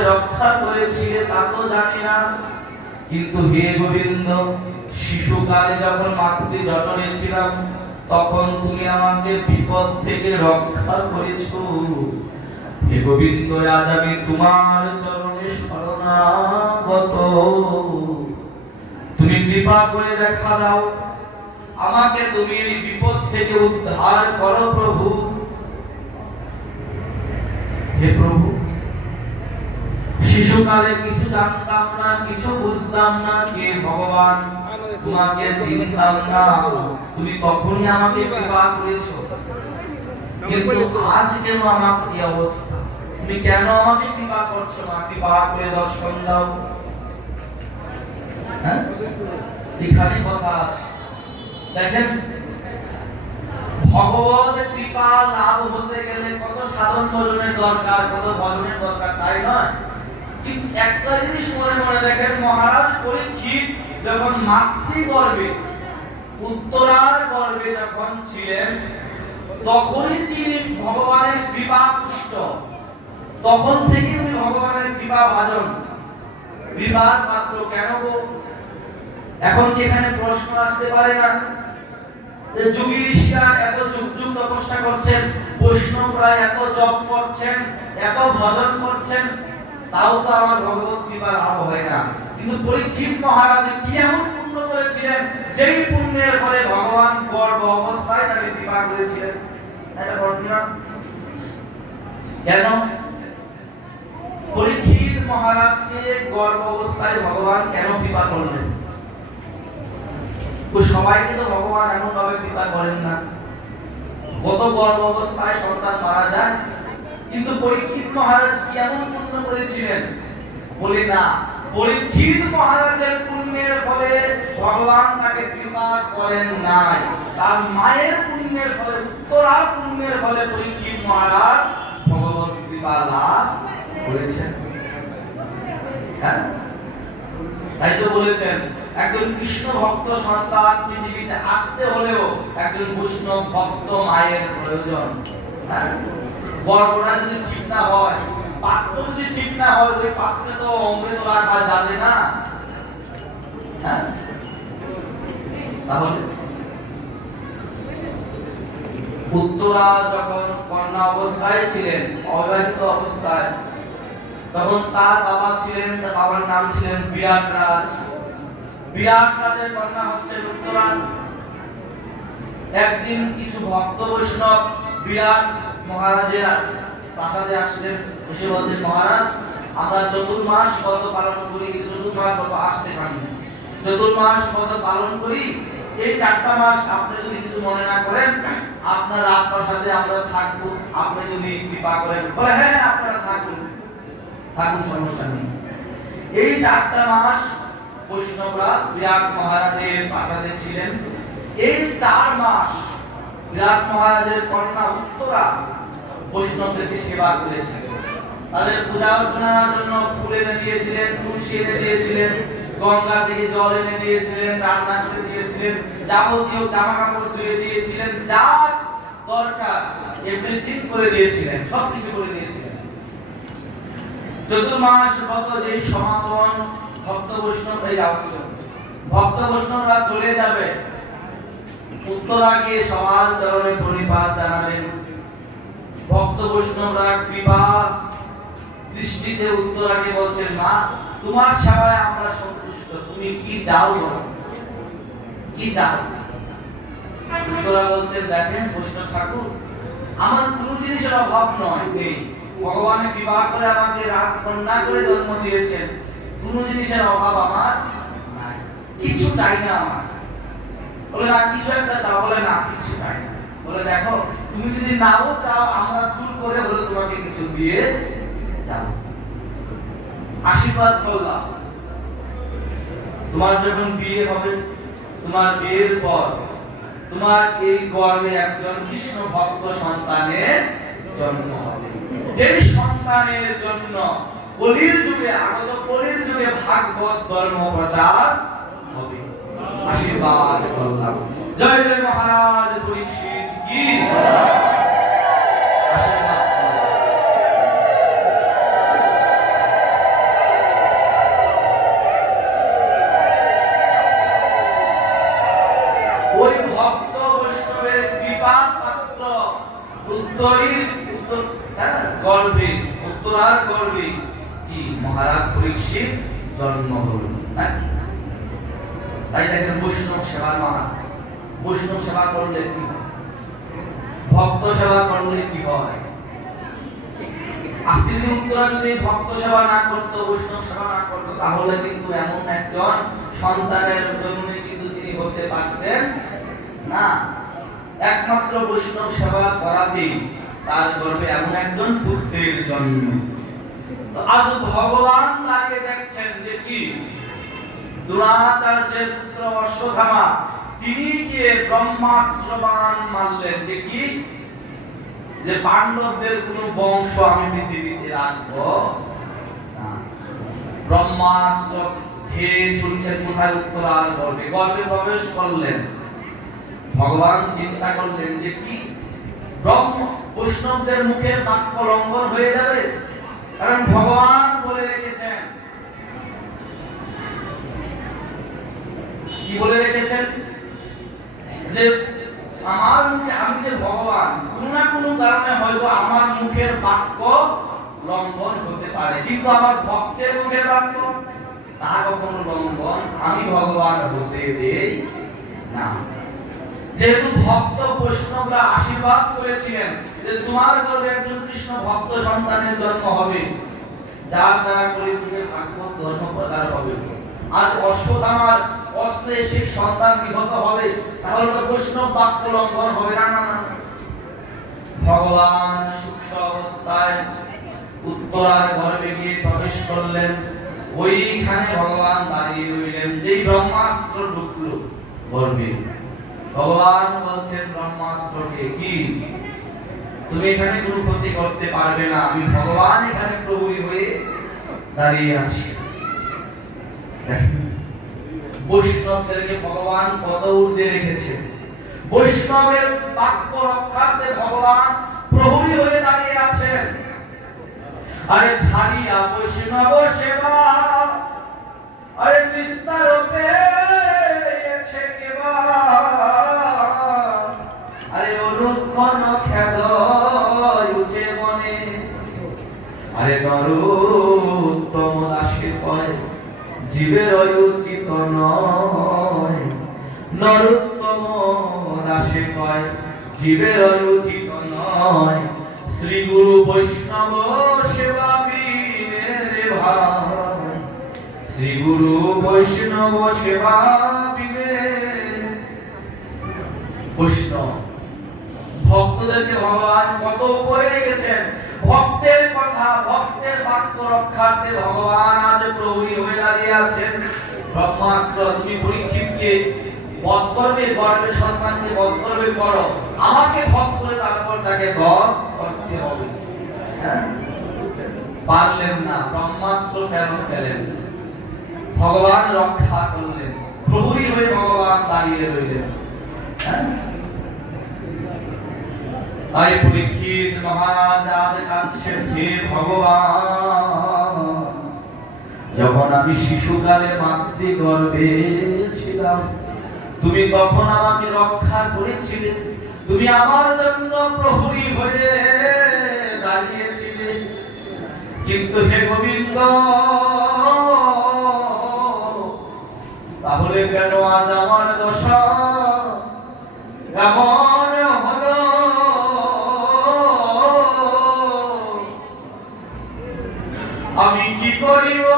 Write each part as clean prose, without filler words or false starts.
কিভাবে রক্ষা করেছিলে তা তো জানি না, কিন্তু হে গোবিন্দ, শিশুকালে যখন মাতৃ জঠরে ছিলাম তখন তুমি আমাকে বিপদ থেকে রক্ষা করেছো। হে গোবিন্দ, আজ আমি তোমার চরণে শরণাগত, তুমি কৃপা করে দেখা দাও, আমাকে তুমি এই বিপদ থেকে উদ্ধার করো প্রভু। হে প্রভু, শিশুকালে কিছু জানতাম না, কিছু বুঝতাম না, কে ভগবান তোমাকে চিনতাম না, তুমি তখনই আমাকে কৃপা করেছো। কিন্তু আজ কেন আমার এই অবস্থা? তুমি কেন আমাকে কৃপা করছো না? কৃপা করে দর্শন দাও। হ্যাঁ, এখানে কথা আছে। দেখেন, ভগবত কৃপা লাভ হতে গেলে কত সাধন ভজনের দরকার, কত ভজনের দরকার, তাই নয়? কিন্তু একটা জিনিস মনে মনে দেখেন, মহারাজ পরীক্ষিত যখন মাতৃগর্ভে উত্তরার গর্ভে যখন ছিলেন তখনই তিনি ভগবানের কৃপা পুষ্ট, তখন থেকে উনি ভগবানের কৃপা ভাজন, কৃপার পাত্র। কেন গো? এখন কি এখানে প্রশ্ন আসতে পারে না যে যোগী ঋষিরা এত যুগ যুগ তপস্যা করছেন, বৈষ্ণবরা এত জপ করছেন, এত ভজন করছেন, তাও তো আমার ভগবত কৃপা লাভ হয় না? কিন্তু পরীক্ষিত মহারাজ কি এমন পুণ্য করেছিলেন যেই পুণ্যের ফলে ভগবান গর্ভ অবস্থায় তাকে কৃপা করেছিলেন? এটা বর্ণনা কেন? পরীক্ষিত মহারাজকে গর্ভ অবস্থায় ভগবান কেন কৃপা করলেন? তো সবাইকে তো ভগবান এমন ভাবে কৃপা করেন না। কত গর্ভ অবস্থায় সন্তান মারা যায়, কিন্তু পরীক্ষিত মহারাজ কি এমন পুণ্য করেছিলেন? বলে না, পরীক্ষিত মহারাজের পুণ্যের ফলে ভগবান তাকে কৃপা করেন নাই, তার মায়ের পুণ্যের ফলে, উত্তরার পুণ্যের ফলে পরীক্ষিত মহারাজ ভগবত কৃপা লাভ করেছেন। হ্যাঁ, তাই তো বলেছেন, একজন কৃষ্ণ ভক্ত সন্তান পৃথিবীতে আসতে হলেও একজন বৈষ্ণব ভক্ত মায়ের প্রয়োজন। হ্যাঁ, গর্ভটা যদি ঠিক না হয়, পাত্র যদি ঠিক না হয়, ওই পাত্রে তো অমৃত রাখা যাবে না। হ্যাঁ, তাহলে উত্তরা যখন কন্যা অবস্থায় ছিলেন, অবিবাহিত অবস্থায়, তখন তার বাবা ছিলেন, তার বাবার নাম ছিলেন বিরাট রাজ। বিরাট রাজের কন্যা হচ্ছে উত্তরা। একদিন কিছু ভক্ত বৈষ্ণব বিরাট মহারাজের প্রাসাদে আসলেন, এসে বলছেন, মহারাজ, আমরা চতুর্মাস ব্রত পালন করি। চতুর্মাস ব্রত আসছে সামনে, চতুর্মাস ব্রত পালন করি। এই 4টা মাস আপনি যদি কিছু মনে না করেন, আপনার রাজপ্রাসাদে আমরা থাকবো, আপনি যদি কৃপা করেন। বলে, হ্যাঁ আপনারা থাকুন, থাকুন, সমস্যা নেই। এই 4টা মাস বৈষ্ণবরা বিরাট মহারাজের প্রাসাদে ছিলেন। এই 4 মাস বিরাট মহারাজের কন্যা উত্তরা বৈষ্ণবদেরকে সেবা করেছিলেন। তাদের পূজা অর্চনার জন্য ফুল এনে দিয়েছিলেন, তুলসী এনে দিয়েছিলেন, গঙ্গা থেকে জল এনে দিয়েছিলেন, রান্না করে দিয়েছিলেন, যাবতীয় জামা কাপড় ধুয়ে দিয়েছিলেন, যা দরকার এভরিথিং করে দিয়েছিলেন, সবকিছু করে দিয়েছিলেন। চতুর্মাস ব্রত যেই সমাপন, ভক্ত বৈষ্ণব এই আসছিল, ভক্ত বৈষ্ণবরা চলে যাবে, উত্তরা গিয়ে সবার চরণে প্রণিপাত জানালেন। ভক্ত বৈষ্ণবরা কৃপা দৃষ্টিতে উত্তরাকে বলছেন, মা, তোমার সেবায় আমরা সন্তুষ্ট, তুমি কি চাও বলো, কি চাও? উত্তরা বলছেন, দেখেন বৈষ্ণব ঠাকুর, আমার কোনো জিনিসের অভাব নয়, নেই। ভগবান কৃপা করে আমাকে রাজকন্যা করে জন্ম দিয়েছেন, কোনো জিনিসের অভাব আমার নাই, কিছু চাই না আমার। বলে, না কিছু একটা চাও? বলে, না কিছু চাই না। বলে, দেখো, তুমি যদি নাও চাও, আমরা জোর করে বলে তোমাকে কিছু দিয়ে যাব, আশীর্বাদ করলাম। তোমার যখন বিয়ে হবে, তোমার বিয়ের পর তোমার এই গর্ভে একজন কৃষ্ণ ভক্ত সন্তানের জন্ম হবে, যেই সন্তানের জন্য কলির যুগে, আগত কলির যুগে ভাগবত ধর্ম প্রচার হবে। আশীর্বাদ করলাম। জয় জয় মহারাজ পরীক্ষিত কি করবে কি মহারাজ পরীক্ষিত জন্ম হল। তাই দেখেন বৈষ্ণব সেবার মহান। বৈষ্ণব সেবা করলে কি হয়, ভক্ত সেবা করলে কি হয়। আজকে যদি উত্তরা যদি ভক্ত সেবা না করতো, বৈষ্ণব সেবা না করতো, তাহলে কিন্তু এমন একজন সন্তানের জন্য কিন্তু তিনি হতে পারতেন না। একমাত্র বৈষ্ণব সেবা করাতেই তার গর্ভে এমন একজন পুত্রের জন্ম। তো আজ ভগবান দাঁড়িয়ে দেখছেন যে কি দ্রোণাচার্যের পুত্র অশ্বত্থামা তিনি গিয়ে ব্রহ্মাস্ত্রবাণ মারলেন যে কি যে পাণ্ডবদের কোনো বংশ আমি পৃথিবীতে রাখবো না। ব্রহ্মাস্ত্র হে ছুটছেন কোথায়, উত্তরার গর্ভে। গর্ভে প্রবেশ করলেন। ভগবান চিন্তা করলেন যে কি বৈষ্ণবদের মুখের বাক্য লঙ্ঘন হয়ে যাবে, কারণ ভগবান বলে রেখেছেন, কি বলে রেখেছেন যে আমার মুখে, আমি যে ভগবান, কোন না কোন কারণে হয়তো আমার মুখের বাক্য লঙ্ঘন হতে পারে, কিন্তু আমার ভক্তের মুখের বাক্য তা কখনো লঙ্ঘন আমি ভগবান হতে দেই না। যেহেতু ভক্ত বৈষ্ণবরা আশীর্বাদ করেছিলেন যে তোমার গর্ভে একজন কৃষ্ণ ভক্ত সন্তানের জন্ম হবে, যার দ্বারা কলিযুগে ভাগবত ধর্ম প্রচার হবে। আজ অশ্বত্থামার অস্ত্রে সেই সন্তান নিহত হবে, তাহলে তো বৈষ্ণব বাক্য লঙ্ঘন হবে না। না, ভগবান সুস্থ অবস্থায় উত্তরার গর্ভে গিয়ে প্রবেশ করলেন। ওইখানে ভগবান দাঁড়িয়ে রইলেন। যেই ব্রহ্মাস্ত্র ঢুকলো গর্ভে, ভগবান বলছেন ব্রহ্মাস্ত্রকে কি তুমি এখানে কোনো ক্ষতি করতে পারবে না, আমি ভগবান এখানে প্রভুই হয়ে দাঁড়িয়ে আছি। বৈষ্ণবদেরকে ভগবান কত ঊর্ধ্বে রেখেছে। বৈষ্ণবের বাক্য রক্ষার্থে ভগবান প্রহরী হয়ে দাঁড়িয়ে আছেন। আরে ছাড়িয়া বৈষ্ণব সেবা, আরে বিস্তার পেয়েছে কেবা, আরে অনুক্ষণ খেদ উঠে মনে, আরে নরোত্তম দাসে কয় জীবের উচিত নয়, নরোত্তম দাসে কয় জীবের উচিত নয়, শ্রী গুরু বৈষ্ণব সেবা বিনে রে ভাই, শ্রী গুরু বৈষ্ণব সেবা বিনে। বৈষ্ণব ভক্তদেরকে ভগবান কত উপরে রেখেছেন। ভক্তের কথা, ভক্তের বাক্য রক্ষার্থে ভগবান আজ প্রহরী হয়ে দাঁড়িয়ে আছেন। ব্রহ্মাস্ত্র তুমি পরীক্ষিতকে বধ করবে, গর্ভের সন্তানকে বধ করবে, করো, আমাকে ভক্ত করে তারপর তাকে বধ করতে হবে। পারলেন না, ব্রহ্মাস্ত্র ফেরত পেলেন, ভগবান রক্ষা করলেন, প্রহরী হয়ে ভগবান দাঁড়িয়ে রইলেন। তাই পরীক্ষিত মহারাজ আজ কাঁদছেন, হে ভগবান, যখন আমি শিশুকালে মাতৃগর্ভে ছিলাম তুমি তখন আমাকে রক্ষা করেছিলে, তুমি আমার জন্য প্রহরী হয়ে দাঁড়িয়েছিলে, কিন্তু হে গোবিন্দ তাহলে কেন আজ আমার দশা এমন হলো? আমি কি করিব,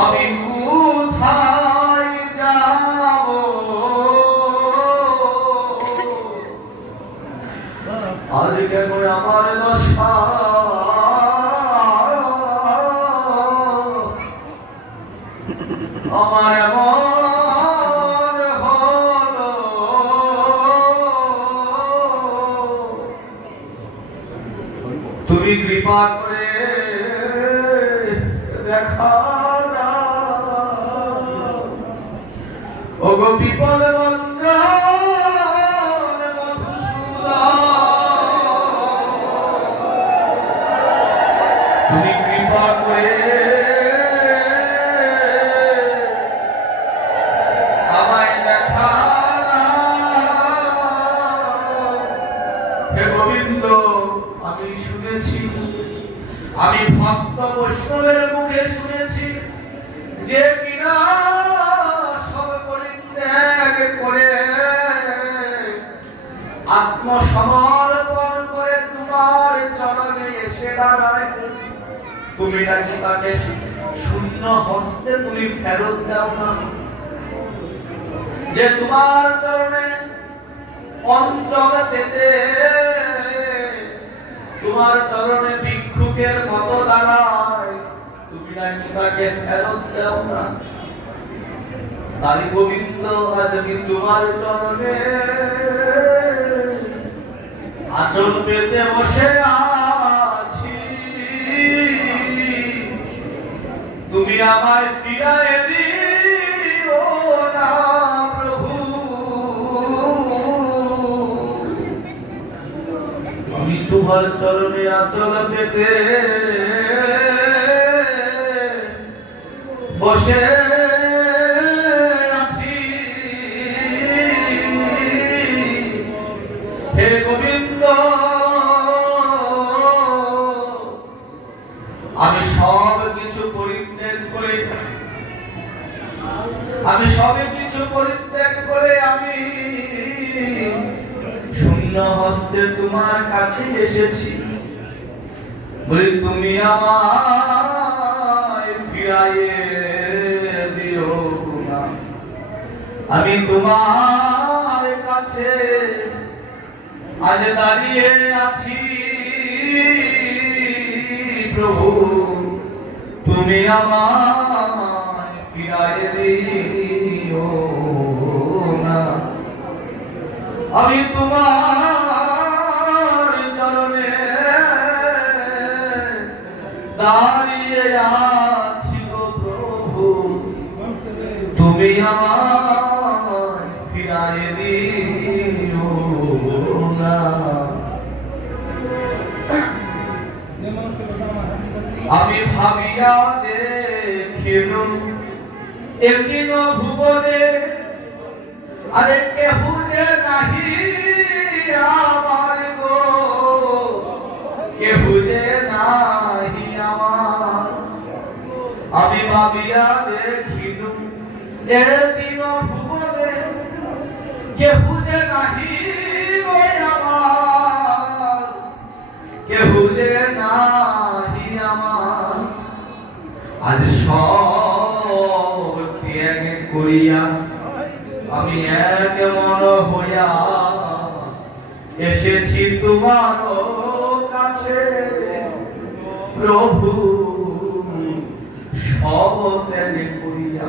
আমি কোথায় যাব? আজ কেন আমার দশা আমার এমন হলো? তুমি কৃপা করে দেখা দাও, ওগো বিপদ বঞ্জন মধুসূদন, তুমি কৃপা করে আমায় দেখা দাও। হে গোবিন্দ, আমি শুনেছি, আমি ভক্ত বৈষ্ণবের মুখে শুনেছি যে কিনা সব পরিত্যাগ করে আত্মসমর্পণ করে তোমার চরণে এসে দাঁড়ায়, তুমি নাকি তাকে শূন্য হস্তে তুমি ফেরত দাও না, যে তোমার চরণে অঞ্চল পেতে তোমার চরণে ভিক্ষুকের মতো দাঁড়ায়, তুমি নাকি তাকে ফেরত দাও না। তাই গোবিন্দ, আজ আমি তোমার চরণে আঁচল পেতে বসে আছি, তুমি আমায় ফিরায় দিও না প্রভু। আমি তোমার চরণে আঁচল পেতে বসে আছি, হে গোবিন্দ, আমি সব কিছু পরিত্যাগ করে, আমি সব কিছু পরিত্যাগ করে আমি শূন্য হস্তে তোমার কাছে এসেছি, বলি তুমি আমায় ফিরাইয়ে দিও না। আমি তোমার কাছে আজ দাঁড়িয়ে আছি প্রভু, তুমি আমায় ফিরাইয়ে দিও না। আমি তোমার চরণে দাঁড়িয়ে আছি গো প্রভু, তুমি আমায় ফিরাইয়ে দিও না। আমি ভাবিয়া দেখিলু একিন ভুবনে, আরে কেহু যে নাহি আমার গো, কেহু যে নাহি আমার। আমি ভাবিয়া দেখিলু একিন ভুবনে, কেহু যে নাহি আমার, কেহু যে নাহি আমার। আজ সব ত্যাগ করিয়া আমি এক মন হইয়া এসেছি তোমার কাছে প্রভু। সব ত্যাগ করিয়া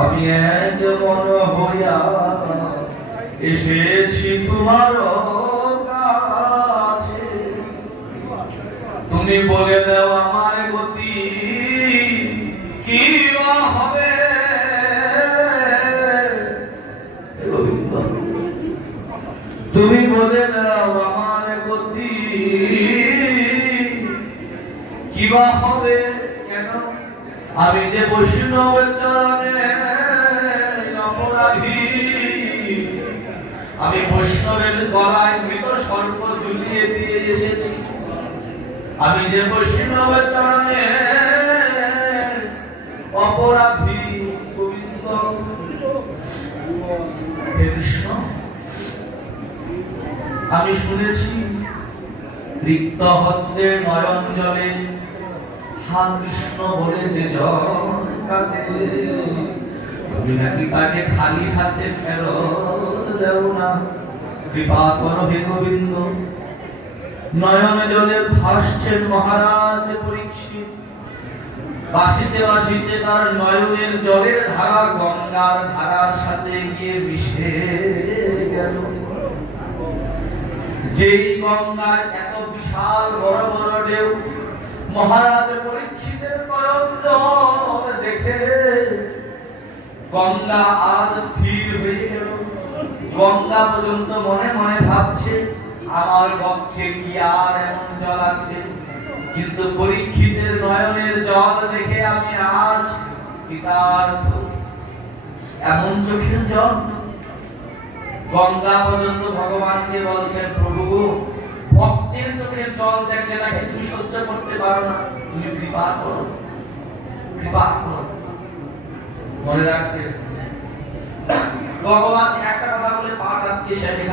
আমি এক মন হইয়া এসেছি তোমার কাছে। তুমি বলে দাও আমার গতি কি হবে, তুমি বলে দাও আমার গতি কিবা হবে। কেন আমি যে বৈষ্ণবের চরণে অপরাধী, আমি বৈষ্ণবের গলায় মৃত সর্প ঝুলিয়ে দিয়ে এসেছি। আমি যে বৈষ্ণবের চরণে অপরাধী গোবিন্দ। কৃষ্ণ, আমি শুনেছি রিক্ত হস্তে নয়ন জলে হা কৃষ্ণ বলে যে জন কাঁদে, তুমি নাকি তাকে খালি হাতে ফেরত দেও না। কৃপা করো হে গোবিন্দ। নয়ন জলে ভাসছেন মহারাজ পরীক্ষিত, বাসিতে বাসিতে তার নয়নের জলের ধারা গঙ্গার ধারার সাথে গিয়ে মিশে গেল। যেই গঙ্গার এত বিশাল বড় বড় ঢেউ মহারাজ পরীক্ষিতের নয়ন জল দেখে গঙ্গা আজ স্থির হয়ে গেল। গঙ্গা পর্যন্ত মনে মনে ভাবছে আমার বক্ষে কি আর এমন জল আছে, কিন্তু পরীক্ষিতের নয়নের জল দেখে আমি আজ কৃতার্থ। এমন চোখের জল। গঙ্গা পর্যন্ত ভগবানকে বলছেন প্রভু ভক্তের চোখের জল দেখলে নাকি তুমি সহ্য করতে পারো না, তুমি কৃপা করো, কৃপা করো। মনে রাখতে ভগবান একটা কথা বলে পাঠ আজকে শেষ।